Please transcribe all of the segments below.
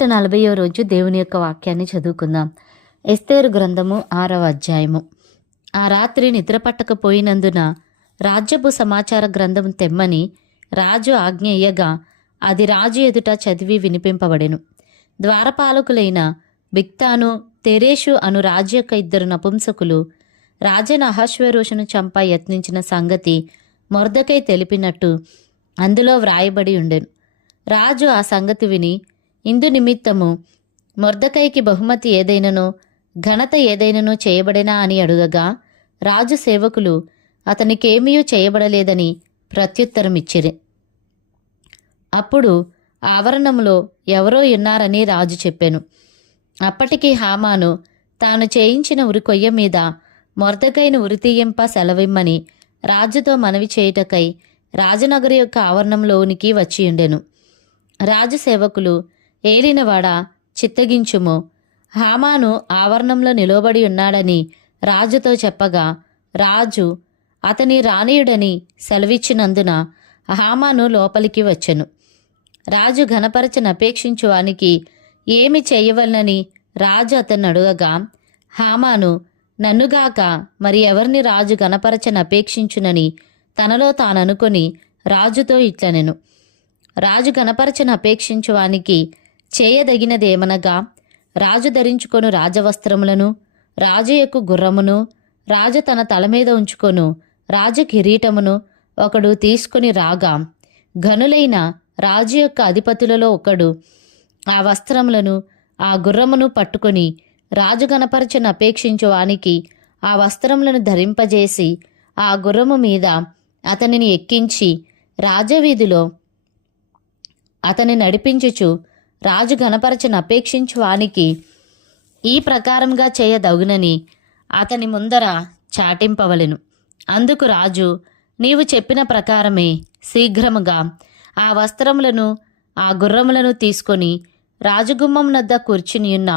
40వ రోజు దేవుని యొక్క వాక్యాన్ని చదువుకుందాం. ఎస్తేరు గ్రంథము 6వ అధ్యాయము. ఆ రాత్రి నిద్ర పట్టకపోయినందున రాజ్యపు సమాచార గ్రంథం తెమ్మని రాజు ఆజ్ఞ ఇయ్యగా అది రాజు ఎదుట చదివి వినిపింపబడెను. ద్వారపాలకులైన బిక్తాను, తెరేషు అను రాజు యొక్క 2 నపుంసకులు రాజైన అహష్వేరోషును చంప యత్నించిన సంగతి మొర్దెకై తెలిపినట్టు అందులో వ్రాయబడి ఉండెను. రాజు ఆ సంగతి విని ఇందు నిమిత్తము మొర్దెకైకి బహుమతి ఏదైననో ఘనత ఏదైననో చేయబడెనా అని అడుగగా రాజు సేవకులు అతనికేమీ చేయబడలేదని ప్రత్యుత్తరమిచ్చిరి. అప్పుడు ఆవరణంలో ఎవరో ఉన్నారని రాజు చెప్పెను. అప్పటికి హామాను తాను చేయించిన ఉరికొయ్య మీద మొర్దెకైను ఉరితీయింప సెలవిమ్మని రాజుతో మనవి చేయుటకై రాజనగరి యొక్క ఆవరణంలోనికి వచ్చియుండెను. రాజు సేవకులు, ఏలినవాడా, చిత్తగించుము, హామాను ఆవరణంలో నిలబడి ఉన్నాడని రాజుతో చెప్పగా రాజు అతని రానీయుడని సెలవిచ్చినందున హామాను లోపలికి వచ్చెను. రాజు ఘనపరచనపేక్షించువానికి ఏమి చేయవలనని రాజు అతన్ని అడుగగా హామాను నన్నుగాక మరి ఎవరిని రాజు ఘనపరచనపేక్షించునని తనలో తాననుకొని రాజుతో ఇట్లనెను. రాజు ఘనపరచనపేక్షించువానికి చేయదగినదేమనగా రాజు ధరించుకొను రాజవస్త్రములను, రాజు యొక్క గుర్రమును, రాజు తన తల మీద ఉంచుకొను రాజు కిరీటమును ఒకడు తీసుకుని రాగా ఘనులైన రాజు యొక్క అధిపతులలో ఒకడు ఆ వస్త్రములను ఆ గుర్రమును పట్టుకొని రాజు ఘనపరచనపేక్షించువానికి ఆ వస్త్రములను ధరింపజేసి ఆ గుర్రము మీద అతనిని ఎక్కించి రాజవీధిలో అతని నడిపించుచు రాజు ఘనపరచనపేక్షించువానికి ఈ ప్రకారంగా చేయదగునని అతని ముందర చాటింపవలెను. అందుకు రాజు, నీవు చెప్పిన ప్రకారమే శీఘ్రముగా ఆ వస్త్రములను ఆ గుర్రములను తీసుకొని రాజగుమ్మం నద్ద కూర్చునియున్న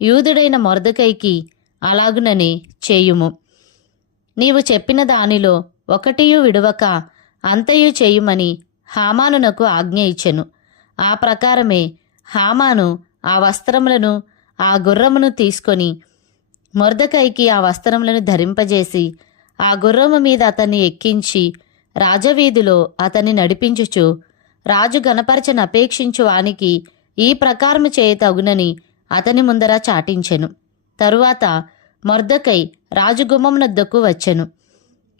యూదుడైన మొర్దెకైకి అలాగుననే చేయుము. నీవు చెప్పిన దానిలో ఒకటియు విడువక అంతయు చేయుమని హామానునకు ఆజ్ఞ ఇచ్చెను. ఆ ప్రకారమే హామాను ఆ వస్త్రములను ఆ గుర్రమును తీసుకొని మొర్దెకైకి ఆ వస్త్రములను ధరింపజేసి ఆ గుర్రము మీద అతన్ని ఎక్కించి రాజవీధిలో అతన్ని నడిపించుచు రాజు ఘనపరచనపేక్షించు వానికి ఈ ప్రకారము చేయతగునని అతని ముందర చాటించెను. తరువాత మొర్దెకై రాజుగుమ్మం నద్దకు వచ్చెను.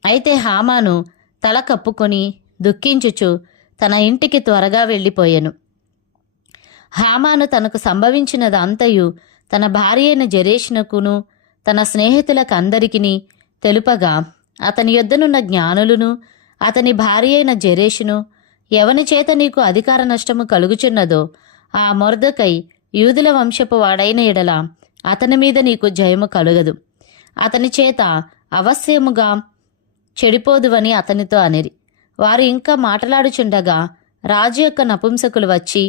అయితే హామాను తల కప్పుకొని దుఃఖించుచు తన ఇంటికి త్వరగా వెళ్ళిపోయెను. హామాను తనకు సంభవించినదంతయు తన భార్య అయిన జెరెషునకును తన స్నేహితులకందరికిని తెలుపగా అతని యొద్దనున్న జ్ఞానులను అతని భార్య అయిన జెరెషును, ఎవని చేత నీకు అధికార నష్టము కలుగుచున్నదో ఆ మొర్దెకై యూదుల వంశపు వాడైన ఎడల అతని మీద నీకు జయము కలుగదు, అతని చేత అవశ్యముగా చెడిపోదువని అతనితో అనిరి. వారు ఇంకా మాట్లాడుచుండగా రాజు యొక్క నపుంసకులు వచ్చి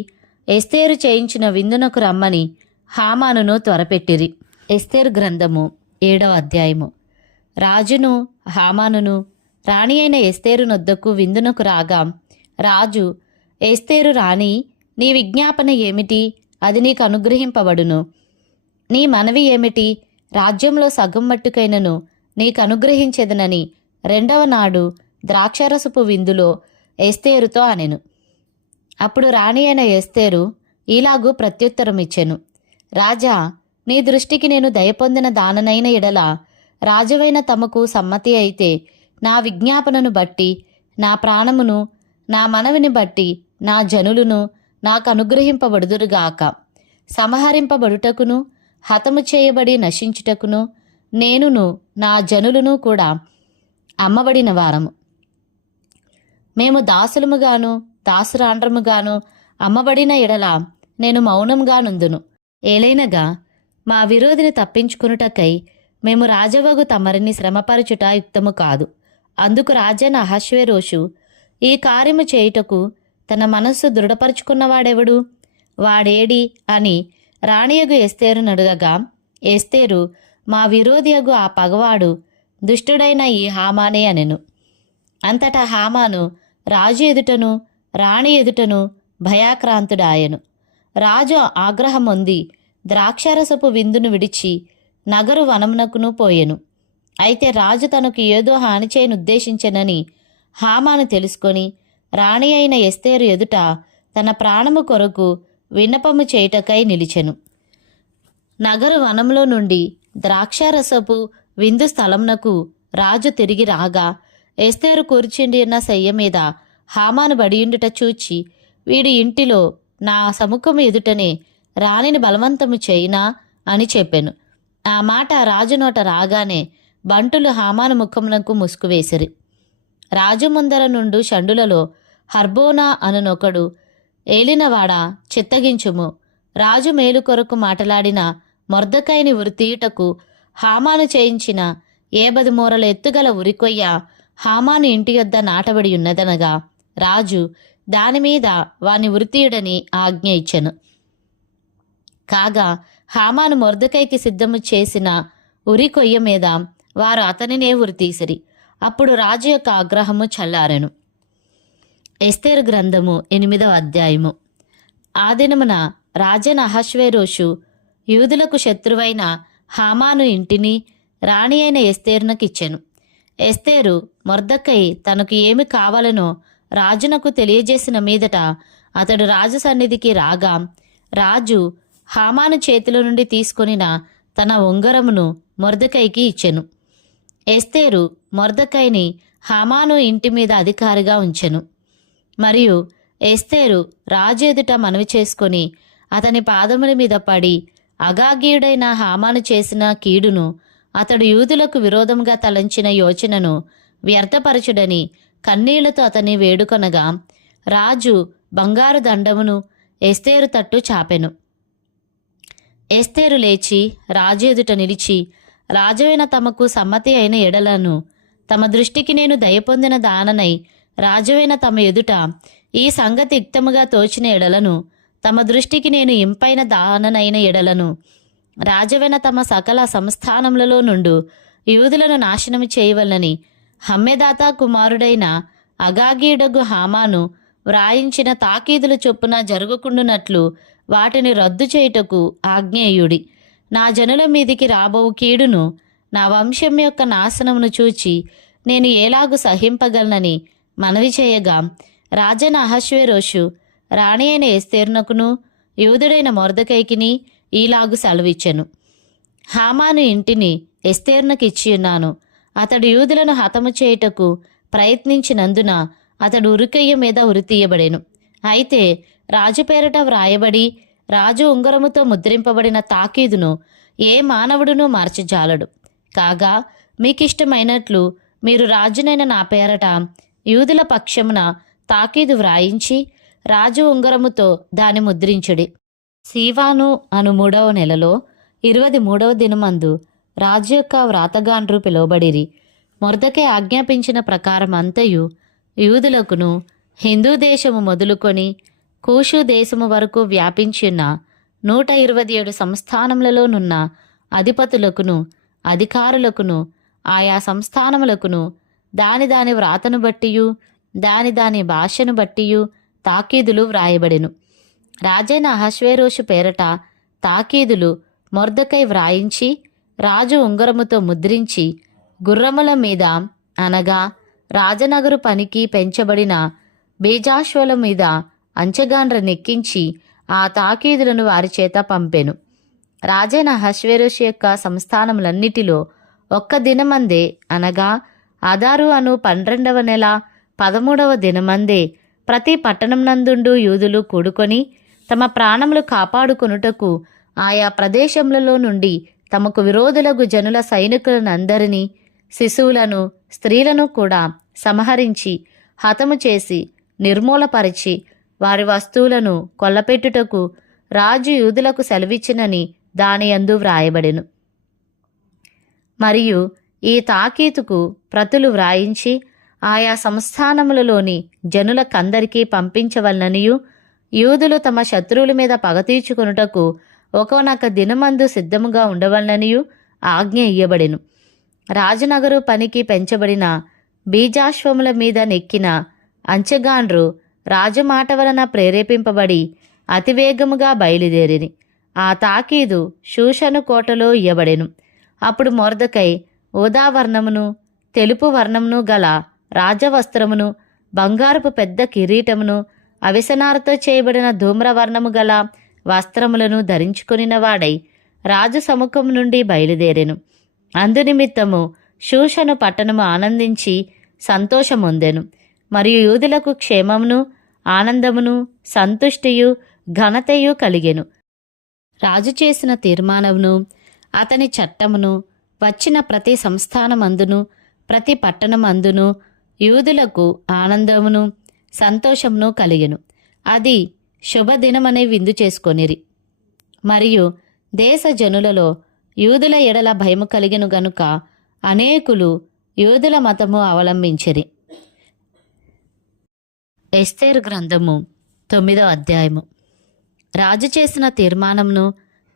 ఎస్తేరు చేయించిన విందునకు రమ్మని హామానును త్వరపెట్టిరి. ఎస్తేరు గ్రంథము 7వ అధ్యాయము. రాజును హామానును రాణి అయిన ఎస్తేరు నొద్దకు విందునకు రాగా రాజు, ఎస్తేరు రాణి, నీ విజ్ఞాపన ఏమిటి? అది నీకు అనుగ్రహింపబడును. నీ మనవి ఏమిటి? రాజ్యంలో సగం మట్టుకైనను నీకు అనుగ్రహించెదనని 2వ నాడు ద్రాక్షారసపు విందులో ఎస్తేరుతో అనెను. అప్పుడు రాణి అయిన ఎస్తేరు ఇలాగూ ప్రత్యుత్తరమిచ్చెను. రాజా, నీ దృష్టికి నేను దయపొందిన దాననైన ఎడల రాజువైన తమకు సమ్మతి అయితే నా విజ్ఞాపనను బట్టి నా ప్రాణమును నా మనవిని బట్టి నా జనులను నాకు అనుగ్రహింపబడుదురుగాక. సంహరింపబడుటకును హతము చేయబడి నశించుటకును నేనును నా జనులను కూడా అమ్మబడిన వారము. మేము దాసులముగాను దాసురాండ్రముగాను అమ్మబడిన ఎడల నేను మౌనంగానుందును. ఏలైనగా మా విరోధిని తప్పించుకునుటకై మేము రాజవగు తమరిని శ్రమపరచుట యుక్తము కాదు. అందుకు రాజైన అహష్వేరోషు ఈ కార్యము చేయుటకు తన మనస్సు దృఢపరుచుకున్నవాడెవడు? వాడేడి అని రాణియగు ఎస్తేరును అడుగగా ఎస్తేరు, మా విరోధియగు ఆ పగవాడు దుష్టుడైన ఈ హామానే అనెను. అంతటా హామాను రాజు ఎదుటను రాణి ఎదుటను భయాక్రాంతుడాయెను. రాజు ఆగ్రహమొంది ద్రాక్షారసపు విందును విడిచి నగరు వనమునకును పోయెను. అయితే రాజు తనకు ఏదో హాని చేయనుద్దేశించెనని హామాను తెలుసుకొని రాణి అయిన ఎస్తేరు ఎదుట తన ప్రాణము కొరకు విన్నపము చేయుటకై నిలిచెను. నగరు వనంలో నుండి ద్రాక్షారసపు విందు స్థలమునకు రాజు తిరిగి రాగా ఎస్తేరు కూర్చుండి ఉన్న శయ్య మీద హామాను బడియుండుట చూచి, వీడి ఇంటిలో నా సముఖము ఎదుటనే రాణిని బలవంతము చేయినా అని చెప్పెను. ఆ మాట రాజు నోట రాగానే బంటులు హామాను ముఖమునకు ముసుగు వేసిరి. రాజు ముందర నుండు షండులలో హర్బోనా అనునొకడు, ఏలినవాడా చిత్తగించుము, రాజు మేలు కొరకు మాటలాడిన మొర్దెకైని ఉరితీయుటకు హామాను చేయించిన 50 మూరల ఎత్తుగల ఉరికొయ్య హామాను ఇంటి యొద్ద నాటబడి ఉన్నదనగా రాజు దానిమీద వాని ఉరితీయుడని ఆజ్ఞ ఇచ్చెను. కాగా హామాను మొర్దెకైకి సిద్ధము చేసిన ఉరి కొయ్య మీద వారు అతనినే ఉరితీసిరి. అప్పుడు రాజు యొక్క ఆగ్రహము చల్లారెను. ఎస్తేరు గ్రంథము 8వ అధ్యాయము. ఆ దినమున రాజైన అహష్వేరోషు యూదులకు శత్రువైన హామాను ఇంటిని రాణి అయిన ఎస్తేరునకిచ్చెను. ఎస్తేరు మొర్దెకై తనకు ఏమి కావాలనో రాజునకు తెలియజేసిన మీదట అతడు రాజు సన్నిధికి రాగా రాజు హామాను చేతిలో నుండి తీసుకొనిన తన ఉంగరమును మొర్దెకైకి ఇచ్చెను. ఎస్తేరు మొర్దెకైని హామాను ఇంటి మీద అధికారిగా ఉంచెను. మరియు ఎస్తేరు రాజు ఎదుట మనవి చేసుకొని అతని పాదముల మీద పడి అగాగీయుడైన హామాను చేసిన కీడును, అతడు యూదులకు విరోధంగా తలంచిన యోచనను వ్యర్థపరచుడని కన్నీళ్లతో అతని వేడుకొనగా రాజు బంగారు దండమును ఎస్తేరు తట్టు చాపెను. ఎస్తేరు లేచి రాజు ఎదుట నిలిచి, రాజైన తమకు సమ్మతి అయిన ఎడలను తమ దృష్టికి నేను దయపొందిన దాననై రాజువైన తమ ఎదుట ఈ సంగతి యుక్తముగా తోచిన ఎడలను తమ దృష్టికి నేను ఇంపైన దాననైన ఎడలను రాజవైన తమ సకల సంస్థానములలో నుండు యూదులను నాశనము చేయవలనని హమ్మెదాత కుమారుడైన అగాగీయుడగు హామాను వ్రాయించిన తాకీదుల చొప్పున జరుగుకుండునట్లు వాటిని రద్దు చేయుటకు ఆజ్ఞేయుడి. నా జనుల మీదికి రాబోవు కీడును, నా వంశం యొక్క నాశనమును చూచి నేను ఎలాగు సహింపగలనని మనవి చేయగా రాజైన అహష్వేరోషు రాణి అయిన ఎస్తేరునకును యూదుడైన మొర్దెకైకిని ఈలాగు సెలవిచ్చెను. హామాను ఇంటిని ఎస్తేరునకు ఇచ్చియున్నాను. అతడు యూదులను హతము చేయుటకు ప్రయత్నించినందున అతడు ఉరికొయ్య మీద ఉరితీయబడెను. అయితే రాజు పేరట వ్రాయబడి రాజు ఉంగరముతో ముద్రింపబడిన తాకీదును ఏ మానవుడునూ మార్చజాలడు. కాగా మీకిష్టమైనట్లు మీరు రాజునైన నా పేరట యూదుల పక్షమున తాకీదు వ్రాయించి రాజు ఉంగరముతో దాని ముద్రించుడి. సీవాను అను 3వ నెలలో 23వ దినమందు రాజు యొక్క వ్రాతగాండ్రు పిలువబడిరి. మొర్దెకై ఆజ్ఞాపించిన ప్రకారం అంతయు యూదులకును హిందూ దేశము మొదలుకొని కూషు దేశము వరకు వ్యాపించిన 127 సంస్థానములలోనున్న అధిపతులకును అధికారులకును ఆయా సంస్థానములకును దాని వ్రాతను బట్టియు దాని భాషను బట్టియు తాకీదులు వ్రాయబడెను. రాజైన అహష్వేరోషు పేరట తాకీదులు మొర్దెకై వ్రాయించి రాజు ఉంగరముతో ముద్రించి గుర్రముల మీద అనగా రాజనగరు పనికి పెంచబడిన బీజాశ్వల మీద అంచెగాండ్ర నెక్కించి ఆ తాకీదులను వారి చేత పంపెను. రాజైన అహష్వేరోషు యొక్క సంస్థానములన్నిటిలో ఒక్క దినమందే అనగా అదారు అను 12వ నెల 13వ దినమందే ప్రతి పట్టణం నందుండు యూదులు కూడుకొని తమ ప్రాణములు కాపాడుకొనుటకు ఆయా ప్రదేశములలో నుండి తమకు విరోధులకు జనుల సైనికులనందరినీ శిశువులను స్త్రీలను కూడా సంహరించి హతము చేసి నిర్మూలపరిచి వారి వస్తువులను కొల్లపెట్టుటకు రాజు యూదులకు సెలవిచ్చినని దాని యందు వ్రాయబడెను. మరియు ఈ తాకీతుకు ప్రతులు వ్రాయించి ఆయా సంస్థానములలోని జనులకందరికీ పంపించవలననియు యూదులు తమ శత్రువుల మీద పగ తీర్చుకొనుటకు ఒకనొక దినమందు సిద్ధముగా ఉండవలననియు ఆజ్ఞ ఇయ్యబడెను. రాజనగరు పనికి పెంచబడిన బీజాశ్వముల మీద నెక్కిన అంచెగాండ్రు రాజు మాట వలన ప్రేరేపింపబడి అతివేగముగా బయలుదేరిరి. ఆ తాకీదు షూషను కోటలో ఇయ్యబడెను. అప్పుడు మొర్దెకై ఊదావర్ణమును తెలుపు వర్ణమును గల రాజవస్త్రమును, బంగారపు పెద్ద కిరీటమును, అవిసనారతో చేయబడిన ధూమ్రవర్ణము గల వస్త్రములను ధరించుకొనిన వాడై రాజు సముఖం నుండి బయలుదేరెను. అందునిమిత్తము షూషను పట్టణము ఆనందించి సంతోషమొందెను. మరియు యూదులకు క్షేమమును, ఆనందమును, సంతుష్టియు, ఘనతయు కలిగెను. రాజు చేసిన తీర్మానమును, అతని చట్టమును వచ్చిన ప్రతి సంస్థానమందును, ప్రతి పట్టణమందును యూదులకు ఆనందమును, సంతోషమును కలిగెను. అది శుభదినమనే విందు చేసుకొనిరి. మరియు దేశ జనులలో యూదుల ఎడల భయము కలిగెను గనుక అనేకులు యూదుల మతము అవలంబించిరి. ఎస్తేరు గ్రంథము 9వ అధ్యాయము. రాజు చేసిన తీర్మానమును,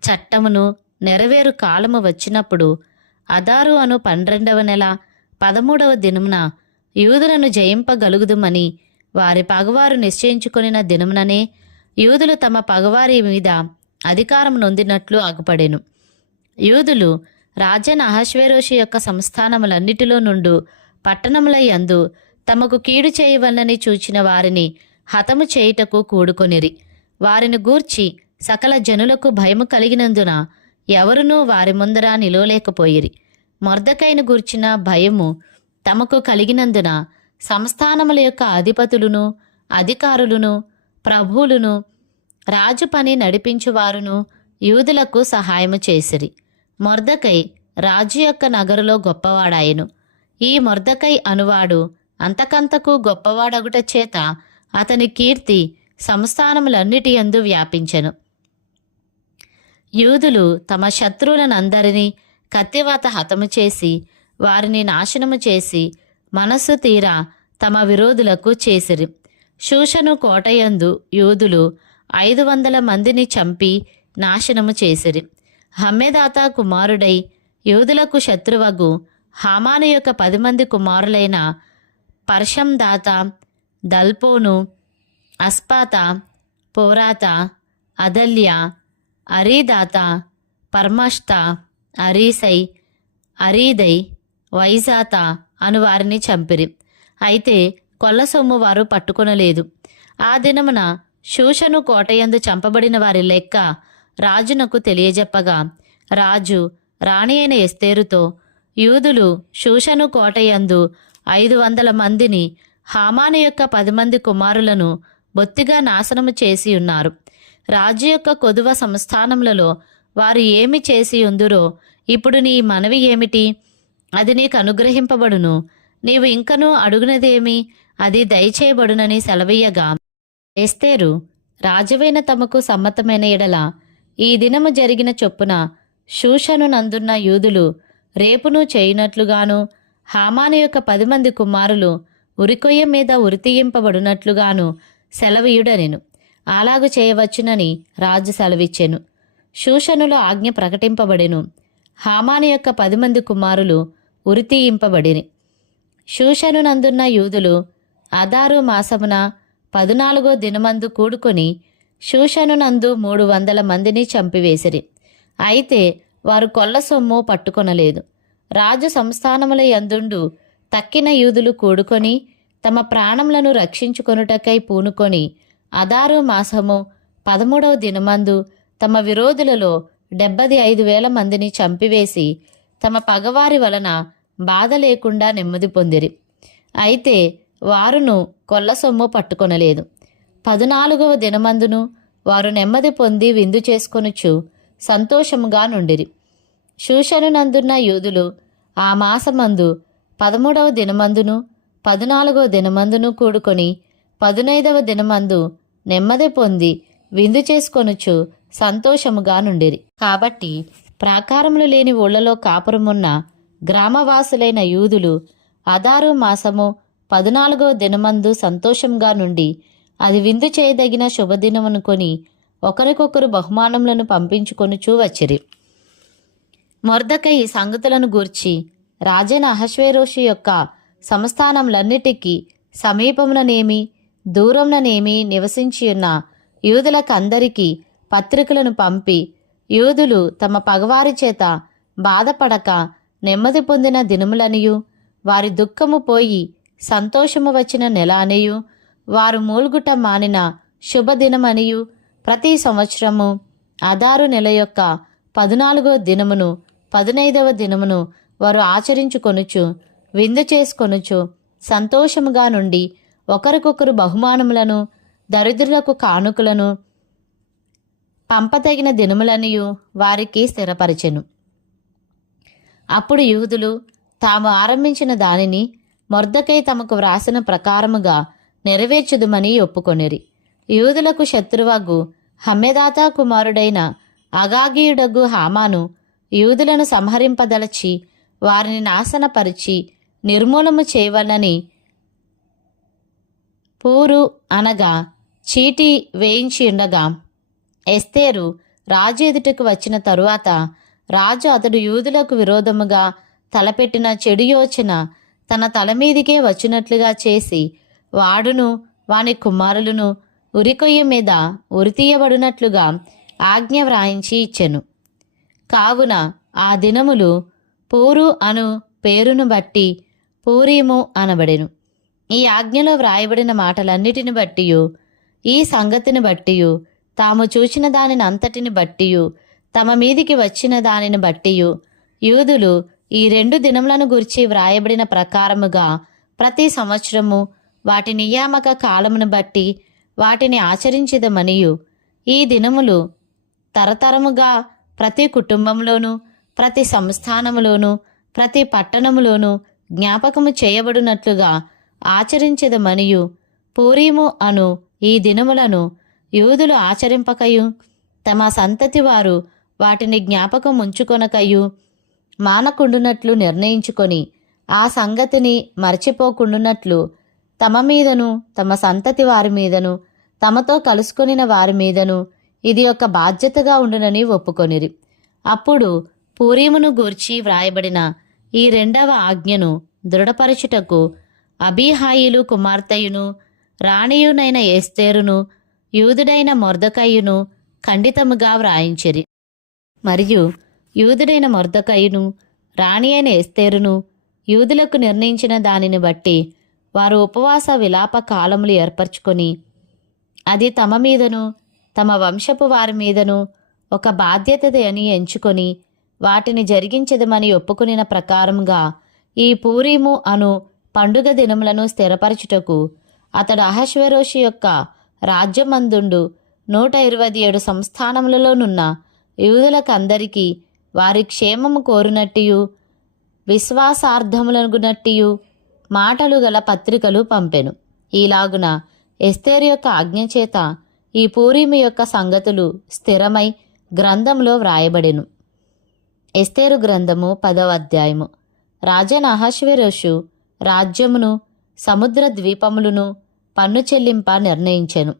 చట్టమును నెరవేరు కాలము వచ్చినప్పుడు అదారు అను 12వ నెల 13వ దినమున యూదులను జయింపగలుగుదుమని వారి పగవారు నిశ్చయించుకొనిన దినముననే యూదులు తమ పగవారి మీద అధికారం నొందినట్లు ఆగుపడెను. యూదులు రాజైన అహష్వేరోషు యొక్క సంస్థానములన్నిటిలో నుండు పట్టణముల యందు తమకు కీడు చేయవలనని చూచిన వారిని హతము చేయుటకు కూడుకొనిరి. వారిని గూర్చి సకల జనులకు భయము కలిగినందున ఎవరునూ వారి ముందర నిలవలేకపోయిరి. మొర్దెకైను గూర్చిన భయము తమకు కలిగినందున సంస్థానముల యొక్క అధిపతులను, అధికారులను, ప్రభువులను, రాజు పని నడిపించువారును యూదులకు సహాయము చేసిరి. మొర్దెకై రాజు యొక్క నగరులో గొప్పవాడాయెను. ఈ మొర్దెకై అనువాడు అంతకంతకు గొప్పవాడగుట చేత అతని కీర్తి సంస్థానములన్నిటి యందు వ్యాపించెను. యూదులు తమ శత్రువులనందరినీ కత్తివాత హతము చేసి వారిని నాశనము చేసి మనస్సు తీరా తమ విరోధులకు చేసిరి. షూషను కోటయందు యూదులు 500 మందిని చంపి నాశనము చేసిరి. హమ్మెదాత కుమారుడై యూదులకు శత్రువగు హామాను యొక్క 10 మంది కుమారులైన పర్షందాత, దల్పోను, అస్పాత, పోరాత, అదల్య, అరీదాత, పర్మష్త, అరీసై, అరీదై, వైజాత అను వారిని చంపిరి. అయితే కొల్ల సొమ్ము వారు పట్టుకొనలేదు. ఆ దినమున షూషను కోటయందు చంపబడిన వారి లెక్క రాజునకు తెలియజెప్పగా రాజు రాణి అయిన ఎస్తేరుతో, యూదులు షూషను కోటయందు 500 మందిని, హామాను యొక్క 10 మంది కుమారులను బొత్తిగా నాశనము చేసి ఉన్నారు. రాజు యొక్క కొదువ సంస్థానములలో వారు ఏమి చేసి ఉందురో ఇప్పుడు నీ మనవి ఏమిటి? అది నీకు అనుగ్రహింపబడును. నీవు ఇంకనూ అడుగునదేమి? అది దయచేయబడునని సెలవీయగా ఎస్తేరు రాజువైన తమకు సమ్మతమైన ఎడల ఈ దినము జరిగిన చొప్పున షూషను నందున్న యూదులు రేపును చేయునట్లుగాను, హామాను యొక్క 10 మంది కుమారులు ఉరికొయ్య మీద ఉరితీయింపబడినట్లుగాను సెలవీయుడనెను. అలాగు చేయవచ్చునని రాజు సెలవిచ్చెను. షూషనులో ఆజ్ఞ ప్రకటింపబడెను. హామాను యొక్క 10 మంది కుమారులు ఉరితీయింపబడిరి. షూషను నందున్న యూదులు అదారు మాసమున 14వ దినమందు కూడుకొని షూషను నందు 300 మందిని చంపివేసిరి. అయితే వారు కొల్ల సొమ్ము పట్టుకొనలేదు. రాజు సంస్థానముల యందుండు తక్కిన యూదులు కూడుకొని తమ ప్రాణములను రక్షించుకొనుటకై పూనుకొని అదారు మాసము 13వ దినమందు తమ విరోధులలో 75,000 మందిని చంపివేసి తమ పగవారి వలన బాధ లేకుండా నెమ్మది పొందిరి. అయితే వారును కొల్ల సొమ్ము పట్టుకొనలేదు. 14వ దినమందును వారు నెమ్మది పొంది విందు చేసుకొనుచు సంతోషముగా నుండిరి. షూషను నందున్న యూదులు ఆ మాసమందు 13వ దినమందును 14వ దినమందును కూడుకొని 15వ దినమందు నెమ్మది పొంది విందు చేసుకొనుచు సంతోషముగా నుండిరి. కాబట్టి ప్రాకారములు లేని ఊళ్ళలో కాపురమున్న గ్రామవాసులైన యూదులు అదారు మాసము 14వ దినమందు సంతోషంగా నుండి అది విందు చేయదగిన శుభదినమనుకొని ఒకరికొకరు బహుమానములను పంపించుకొనుచూ వచ్చిరి. మొర్దెకై ఈ సంగతులను గూర్చి రాజైన అహష్వేరోషు యొక్క సంస్థానములన్నిటికీ సమీపముననేమి దూరముననేమి నివసించియున్న యూదులకందరికీ పత్రికలను పంపి, యూదులు తమ పగవారి చేత బాధపడక నెమ్మది పొందిన దినములనియు, వారి దుఃఖము పోయి సంతోషము వచ్చిన నెల అనియు, వారు మూల్గుట మానిన శుభదినమనియు, ప్రతి సంవత్సరము అదారు నెల యొక్క 14వ దినమును 15వ దినమును వారు ఆచరించుకొనుచు, విందు చేసుకొనుచు, సంతోషముగా నుండి ఒకరికొకరు బహుమానములను, దరిద్రులకు కానుకలను పంపతగిన దినములనియు వారికి స్థిరపరిచెను. అప్పుడు యూదులు తాము ఆరంభించిన దానిని మొర్దెకై తమకు వ్రాసిన ప్రకారముగా నెరవేర్చుదుమని ఒప్పుకొనిరి. యూదులకు శత్రువగు హమ్మెదాతా కుమారుడైన అగాగీయుడగు హామాను యూదులను సంహరింపదలచి వారిని నాశనపరిచి నిర్మూలము చేయవలనని పూరు అనగా చీటీ వేయించి ఉండగా, ఎస్తేరు రాజు ఎదుటకు వచ్చిన తరువాత రాజు అతడు యూదులకు విరోధముగా తలపెట్టిన చెడు యోచన తన తల మీదికే వచ్చినట్లుగా చేసి, వాడును వాని కుమారులను ఉరికొయ్య మీద ఉరితీయబడినట్లుగా ఆజ్ఞ వ్రాయించి ఇచ్చెను. కావున ఆ దినములు పూరు అను పేరును బట్టి పూరీము అనబడెను. ఈ ఆజ్ఞలో వ్రాయబడిన మాటలన్నిటిని బట్టియు, ఈ సంగతిని బట్టియు, తాము చూచిన దానిని అంతటిని బట్టియు, తమ మీదికి వచ్చిన దానిని బట్టియు, యూదులు ఈ 2 దినములను గురించి వ్రాయబడిన ప్రకారముగా ప్రతి సంవత్సరము వాటి నియామక కాలమును బట్టి వాటిని ఆచరించదమనియు, ఈ దినములు తరతరముగా ప్రతి కుటుంబంలోనూ, ప్రతి సంస్థానములోనూ, ప్రతి పట్టణములోనూ జ్ఞాపకము చేయబడినట్లుగా ఆచరించదమనియు, పూరీము అను ఈ దినములను యూదులు ఆచరింపకయు, తమ సంతతి వారు వాటిని జ్ఞాపకం ఉంచుకొనకయు మానకుండునట్లు నిర్ణయించుకొని, ఆ సంగతిని మరచిపోకుండునట్లు తమ మీదను, తమ సంతతి వారి మీదను, తమతో కలుసుకొనిన వారి మీదను ఇది ఒక బాధ్యతగా ఉండునని ఒప్పుకొనిరి. అప్పుడు పూరీమును గూర్చి వ్రాయబడిన ఈ 2వ ఆజ్ఞను దృఢపరచుటకు అబీహాయిలు కుమార్తెయును రాణియునైన ఎస్తేరును యూదుడైన మొర్దెకయును ఖండితముగా వ్రాయించిరి. మరియు యూదుడైన మొర్దెకయును రాణి అయిన ఎస్తేరును యూదులకు నిర్ణయించిన దానిని బట్టి వారు ఉపవాస విలాప కాలములు ఏర్పరచుకొని, అది తమ మీదను తమ వంశపు వారి మీదను ఒక బాధ్యత అని ఎంచుకొని వాటిని జరిగించదమని ఒప్పుకొనిన ప్రకారముగా ఈ పూరీము అను పండుగ దినములను స్థిరపరచుటకు అతడు అహష్వేరోషు యొక్క రాజ్యమందుండు 127 సంస్థానములలోనున్న యూదులకందరికీ వారి క్షేమము కోరునట్టియు విశ్వాసార్థములగునట్టియు మాటలు గల పత్రికలు పంపెను. ఈలాగున ఎస్తేరు యొక్క ఆజ్ఞచేత ఈ పూరీము యొక్క సంగతులు స్థిరమై గ్రంథంలో వ్రాయబడెను. ఎస్తేరు గ్రంథము 10వ అధ్యాయము. రాజైన అహష్వేరోషు రాజ్యమును సముద్ర ద్వీపములను పన్ను చెల్లింప నిర్ణయించెను.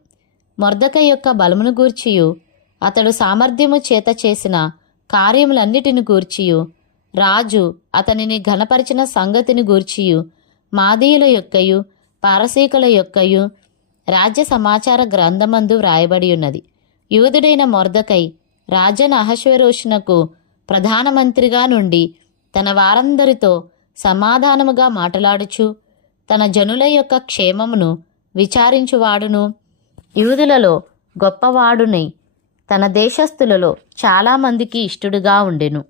మొర్దెకై యొక్క బలమును గూర్చియు అతడు సామర్థ్యము చేత చేసిన కార్యములన్నిటిని గూర్చియు, రాజు అతనిని ఘనపరిచిన సంగతిని గూర్చియు మాదీయుల యొక్కయు పారసీకుల యొక్కయు రాజ్య సమాచార గ్రంథమందు వ్రాయబడి ఉన్నది. యూదుడైన మొర్దెకై రాజైన అహష్వేరోషునకు ప్రధానమంత్రిగా నుండి తన వారందరితో సమాధానముగా మాట్లాడుచు తన జనుల యొక్క క్షేమమును విచారించువాడును, యూదులలో గొప్పవాడునై తన దేశస్థులలో చాలామందికి ఇష్టుడుగా ఉండెను.